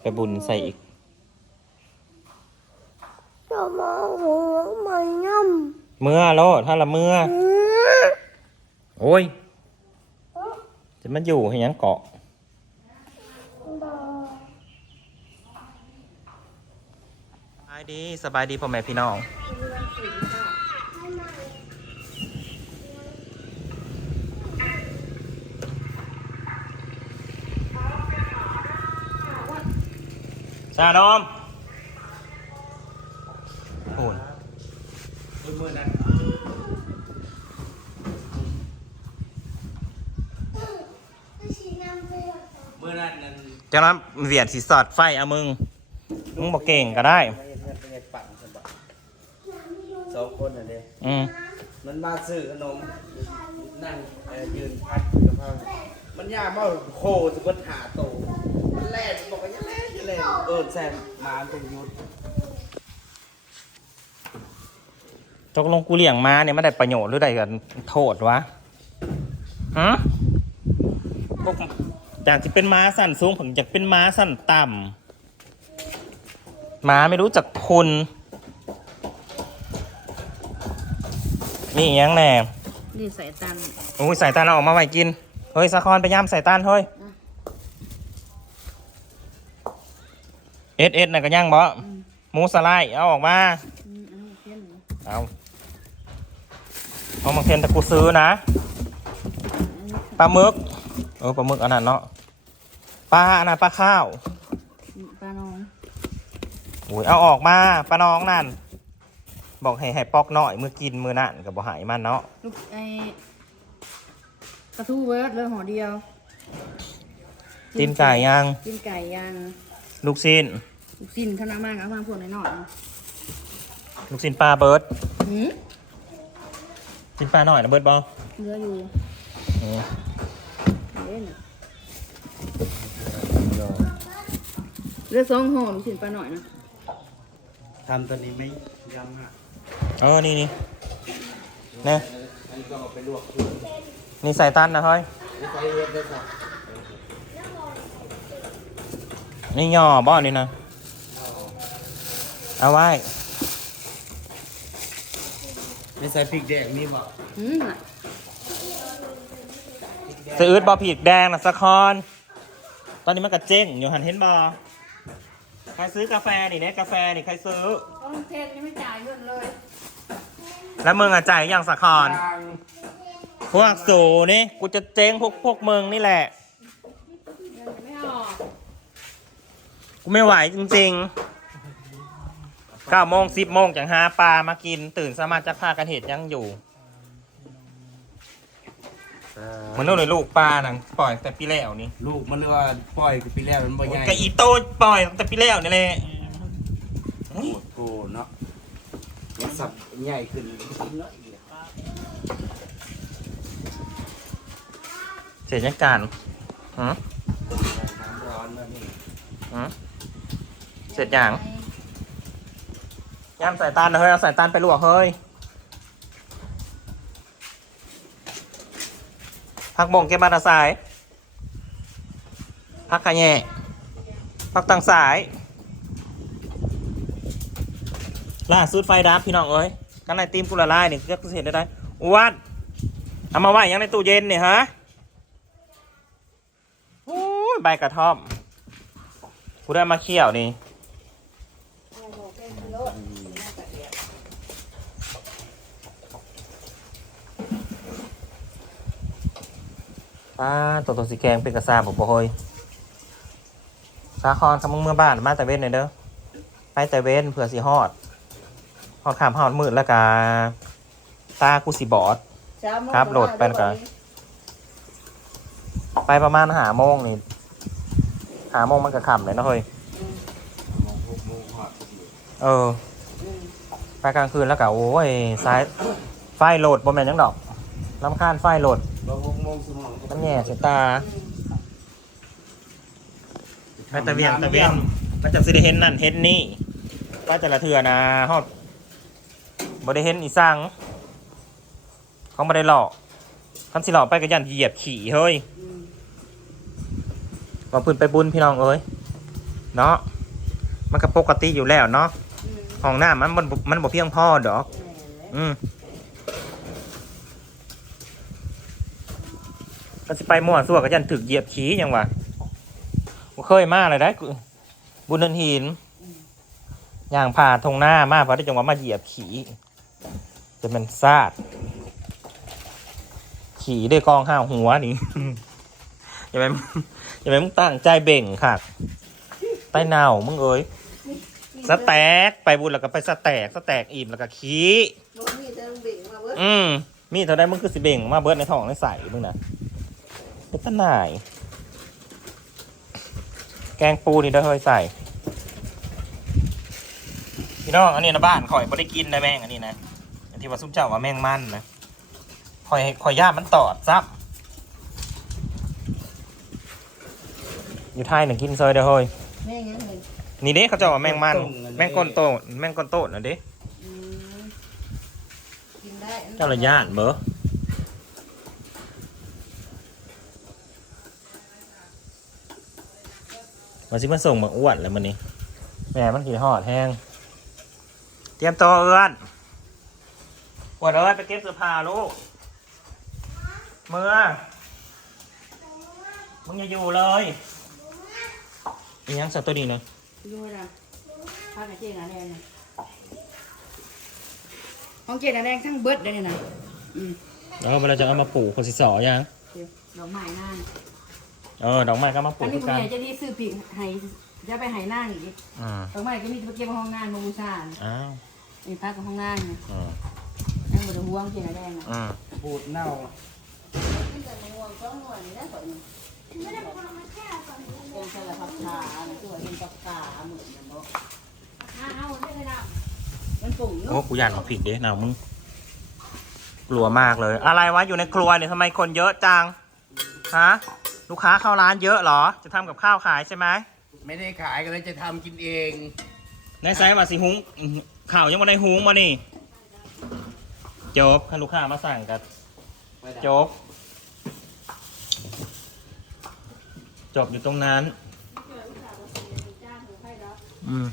ไปบุญใส่อีกจะมาหัวมันย่เมื่อโลดถ้าละเมื่อำโอ้ย จะมาอยู่ให้หยังเกาะ สบายดีสบายดีพ่อแม่พี่น้อง ชาดอมโอนมือนั้นมือนั้นนั่นจะมาเวียดสีสอดไฟเอามึง มึงบอกเก่งก็ได้สองคนน่ะเด้อืมมันมาซื้อขนมนั่งยืนพัดกระเพรามันยากมากโคสุกหาโตมันแล่นบอกว่าอย่า แล่นอย่าแล่นเออแซมมาตรงยุทธตกลงกูเลี้ยงมาเนี่ยไม่ได้ประโยชน์หรือได้กันโทษวะฮะพวกจากที่เป็นม้าสั้นสูงผมอยากเป็นม้าสั้นต่ำม้าไม่รู้จักคุณนี่อีหยังแน่นี่ใส่ตันโอ้ยใส่ตานเอาออกมาไว้กิน เฮ้ยสะคอนไปย่ำใส่ตานเฮ้ย เอ็ดเอ็ดน่ะก็ย่างบ่หมูสไลด์เอาออกมาอืมอันนี้เพี้ยนหนูเอาเอามาเคนแต่กูซื้อนะอันนี้ปลาหมึกเออปลาหมึกอันนั้นเนาะปลาอันนั้นปลาข้าวปลาน้องโอ้ยเอาออกมาปลาน้องนั่น บอกให้ให้ปอกหน่อยมือกินมือนั่นกับบ่หายมันเนาะลูกไอ้ปลาทูเวิร์ดเลยห่อเดียวตีนไก่ย่างกินไก่ย่างลูกชิ้น ลูกชิ้นเท่านั้นมากเอามาพวกน้อยๆนะลูกชิ้นปลาเบิร์ดหืมชิ้นปลาหน่อยนะเบิร์ดบอเหลืออยู่อืมเล่นเหลือสองห่อลูกชิ้นปลาหน่อยนะทำตัวนี้ไม่ย้ำฮะเออนี่นี่เนี่ยอันนี้ก็เอาไปลวกนี่ใส่ตันนะเฮ้ยไม่ใช่เฮ็ดได้ครับนี่ย่อบ่อนี่นะ เอาไว้ ไม่ใส่พริกแดงมีบ่หืมน่ะสะอืดบอผีกแดงนะสะคอน ตอนนี้มันกระเจ้งอยู่หันเห็นบอใครซื้อกาแฟนี่เนี่ยกาแฟนี่ใครซื้อ ต้องเทนยังไม่จ่ายเงินเลยแล้วมึงอะจ่ายยังสะคอนทางพวกสูนี่กูจะเจ๊งพวกพวกมึงนี่แหละ เงินยังไม่ออก กูไม่ไหวจริงๆ เก้าโมงสิบโมงจังหาปลามากิน ตื่นสามารถจะพากันเหตุยังอยู่เหมันนู่นเลยลูกปลาหนังปล่อยแต่ปีแล้วนี่ลูกมันเรียกว่าปล่อยกับปีแล้วมันบ่ใหญ่กะอีโต้ปล่อยแต่ปีแล้วนี่แหละโอ้โหเนาะมันสับใหญ่ขึ้นชิ้นละอีกเลยเสียยังการหืมน้ำร้อนแล้วนี่หืมเสร็จยัง ย่ำใส่ตาลเฮ้ยเอาใส่ตาลไปลวกเฮ้ยพักบ่งเก็บมาตาสายพักขะแยะพักตังสาย ล่าสุดไฟดับพี่น้องเอ้ยกันไอตีมกุละลายนี่ก็เห็นได้ได้วัดเอามาไว้ยังในตู้เย็นเนี่ยฮะโอ้ยใบกระท่อมกูได้มาเคี่ยวนี่ ป้าตัวตัวสีแกงเป็นกระซาบอกบ่เฮ้ยสาคอนคำมึงเมื่อบ้านมาแต่เว้นหน่อยเด้อไปแต่เว้นเผื่อสีฮอดฮอดขามฮอดมืดแล้วกาตากูสิบอด ครับโหลดไปก่อนไปประมาณหาโมงนี่หาโมงมันก็ขำเลยนะเฮ้ยมองพวกมูหอดพอดีเออไปกลางคืนแล้วก็โอ้ยสายไฟโหลดบ่แม่นหยังดอก ลำคาญไฟโหลดเราหกโมงสมองน้ำแง่สายตาไปตะเวียงตะเวียงมันจะสิได้เห็นนั่นเห็นนี่ก็จะละเถื่อนะฮอดบ่ได้เห็นอีสังเขาไม่ได้หลอกคันสิหลอกไปก็ยันเหยียบขี่เฮ้ยอืมว่าเพื้นไปบุญพี่น้องเอ้ยเนาะมันก็ปกติอยู่แล้วเนาะอืมห้องน้ำมันมันบ่มันบ่เพียงพอดอกแม่นเลยอืม ก็สิไปมั่วซั่วก็ยันถึกเหยียบขี้หยังวะบ่เคยมาเลยได้กูบุญเนินหินอย่างผ่าทงหน้ามาเพราะได้จังหวะมาเหยียบขี้จะเป็นซาด ขี่ด้วยกองห้าวหัวนี่ อย่าไปอย่าไปมึงตั้งใจเบ่งค่ะใต้เน่ามึงเอ้ยสแต็กไปบุญแล้วก็ไปสแต็กสแต็กอิ่มแล้วก็ขี้ บ่มีแต่ต้องเบ่งมาเบิด อืมมีเท่าไดมึงคือสิเบ่งมาเบิดในท้องในใส่มึงนะ เป็นตาหน่ายแกงปูนี่ได้เคยใส่ พี่น้องอันนี้นะบ้านข่อยไม่ได้กินนะแม่งอันนี้นะอันที่ว่าซุปเจ้าว่าแม่งมันนะข่อยข่อยย่ามันตอดซับอยู่ไทยหนึ่งกินซอยเด้อเฮ้ยแม่งยังเลยนี่เด้เขาเจ้าว่าแม่งมัน แม่งก้นโตแม่งก้นโตนะเด้อืมกินได้อันนั้น เจ้าละย่านเบอ มาสิมาส่งมาอ้วนแล้วมันนี่แหม่มันกี่หอดแห้งเตรียมตัวเอื้อนอ้วนเอ้ยไปเก็บเสื้อผ้าลูกเมื่อมึงอย่าอยู่เลยอีหยังสัตว์ตัวนี้นะดูนะพากับเจ๊นาแดงนะของเจ๊นาแดงทั้งเบิดเลยนี่นะอืมแล้วเวลาจะเอามาปลูกคนสิสอยังเดี๋ยวดอกไม้นั่น เออดอกไม้ก็มาปลูอันกนี้คือคุณกันใหญ่จะดีซื้อปีกให้จะไปให้นั่งอีกอืมดอกไม้ก็มีไปเก็บห้องงานมาบูชาอ้าวนี่พักกับห้องงานนี่อืมนั่งบนห่วงเจ๊นาแดงนะอืมบูดเน่านี่แต่ห่วงก็ห่วงนี่ได้ก่อนนี่เป็นสลับผักขาตัวเป็นปากกาเหมือนกันเนาะเอาไม่ได้ดับมันปุ่งเนาะ โอ้กูอยากมาผิดเด้หนาวมึงกลัวมากเลย อะไรวะอยู่ในครัวเนี่ยทำไมคนเยอะจังฮะ ลูกค้าเข้าร้านเยอะเหรอ จะทำกับข้าวขายใช่ไหมไม่ได้ขายก็เลยจะทำกินเอง ในไซส์ว่าสิหุงข่าวยังไม่ได้หุงมานี่จบให้ลูกค้ามาสั่งกันจบ จบอยู่ตรงนั้น อืม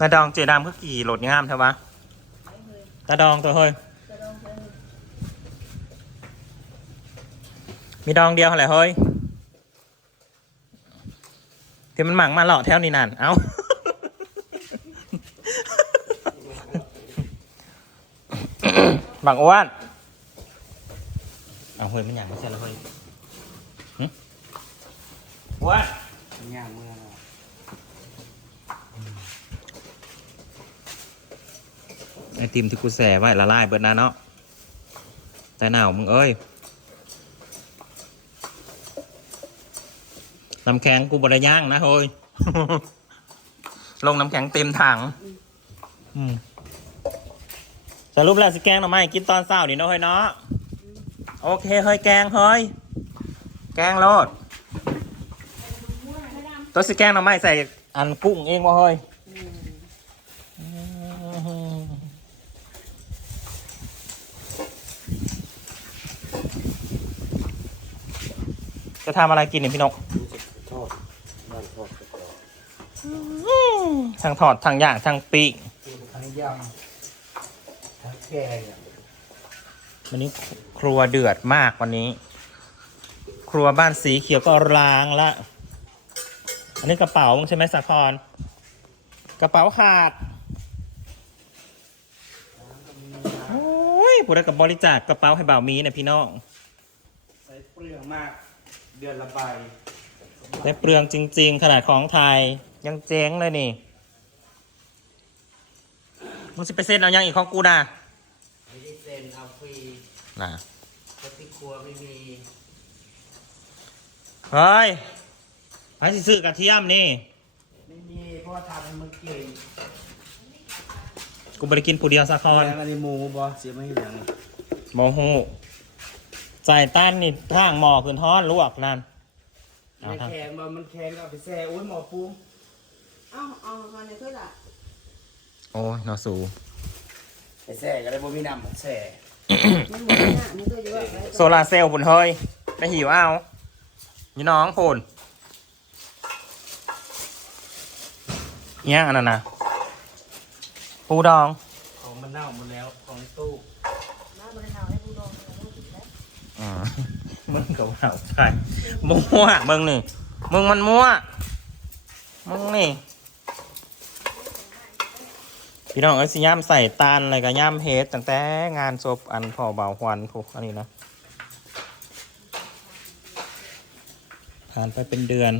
ตาดองเจดามก็กี่โหลดงามใช่ปะตาดองตัวเฮ้ยมีดองเดียวอะไรเฮ้ยที่มันหมังมาหล่อแถวนี้นั่นเอ้าบังอ้วนเอาเฮ้ยมันอยากมาเสร็จแล้วเฮ้ยอ้วนย่างเมื่อเรา ไอติมที่กูแส่ไว้ละลายเบิดนะเนาะแต่หนาวมึงเอ้ยน้ำแข็งกูบริย่างนะเฮ้ย ลงน้ำแข็งเต็มถังอืมสรุปแล้วสิแกงหน่อไม้กินตอนเช้านี่เนาะเฮ้ยเนาะโอเคเฮ้ยแกงเฮ้ยแกงโลดตัวสิแกงหน่อไม้ใส่อันกุ้งเองวะเฮ้ย จะทำอะไรกินเนี่ยพี่นกทอดมันทอดกรอบทางถอดทางย่างทางปีกทั้งยำทั้งแกงอะวันนี้ครัวเดือดมากวันนี้ ครัวบ้านสีเขียวก็ล้างละ อันนี้กระเป๋ามึงใช่ไหมสาครกระเป๋าขาดโอ้ยผู้ใดกับบริจาคกระเป๋าให้บ่าวมีเนี่ยพี่น้องใส่เปลืองมาก เดือนละใบได้เปลืองจริง ๆ ขนาดของไทยยังเจ๊งเลยนี่มึงสิไปเซ็นเอายังอีกของกูนะไม่ได้เซ็นเอาฟรีน่ะเพราะที่ครัวไม่มีเฮ้ยไปสิซื้อกระเทียมนี่ ไม่มีเพราะว่าทำให้มันเก่งกูไปกินผู้เดียวสะคแกอนงอะไรหมูบอเสียไม่เหลืองโมโห ใส่ต้านนี่ทางหมอขึ้นท้อนลวกนั่นเอาไม่ทางแข็งบอมันแข็งก็เอาไปแช่อุ้ยหมอปูเอาเอามาเนี่ยเพื่อนละโอ้ยนอสูไอ้แส่ก็ได้บ่มีน้ำมันแส่มันหมดหน้ามันก็จะว่าไว้โซลาร์เซลล์พุ่นเฮ้ยได้หิวเอานี่น้องพุ่นเนี่ยอันนั้นนะปูดอง ของมันเน่าหมดแล้วของในตู้น้าบริหารให้ผู้ดองเอาไว้กินแล้วอื มมึงกับเราใช่มั่วมึงนี่มึงมันมั่วมึงนี่ พี่น้องเอ้ยสิย่ามใส่ตาลอะไรกับย่ามเฮดตั้งแต่งานศพอันพอเบาควันพวกอันนี้นะผ่านไปเป็นเดือน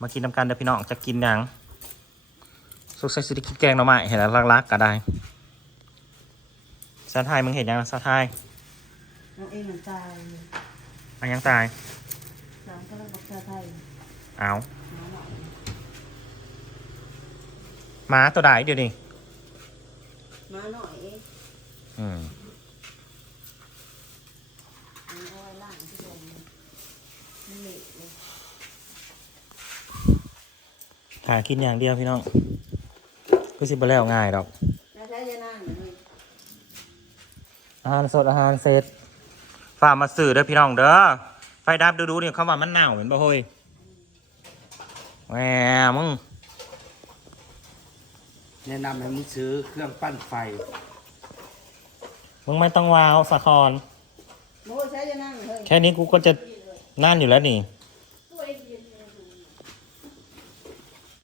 มากินน้ำกันเด้อพี่น้องจะกินหยังสุกใส่สิได้กินแกงหน่อไม้เห็นแล้วรักๆก็ได้ซาไทยมึงเห็นยังซาไทย น้องเองมันตายอันยังตายสามก็เลยบอกชาไทยเอามาหน่อยหมาตัวใดเดี๋ยวนี้มาหน่อยเองอืมมันเอาไว้ล่างที่ลมมันเละเลยหากินอย่างเดียวพี่น้องคือสิบแล้วง่ายดอก แล้วใช้ยานั่งเลยอาหารสดอาหารเสร็จ ฝากมาสื่อเด้อพี่น้องเด้อไฟดับดูดูๆเนี่ยเขาว่ามันหนาวเห็นป่ะเฮ้ยแหมมึงแนะนำให้มึงซื้อเครื่องปั้นไฟ มึงไม่ต้องว้าวสะคอน โอ้ใช้ยานั่งเลย แค่นี้กูก็จะนั่นอยู่แล้วนี่เ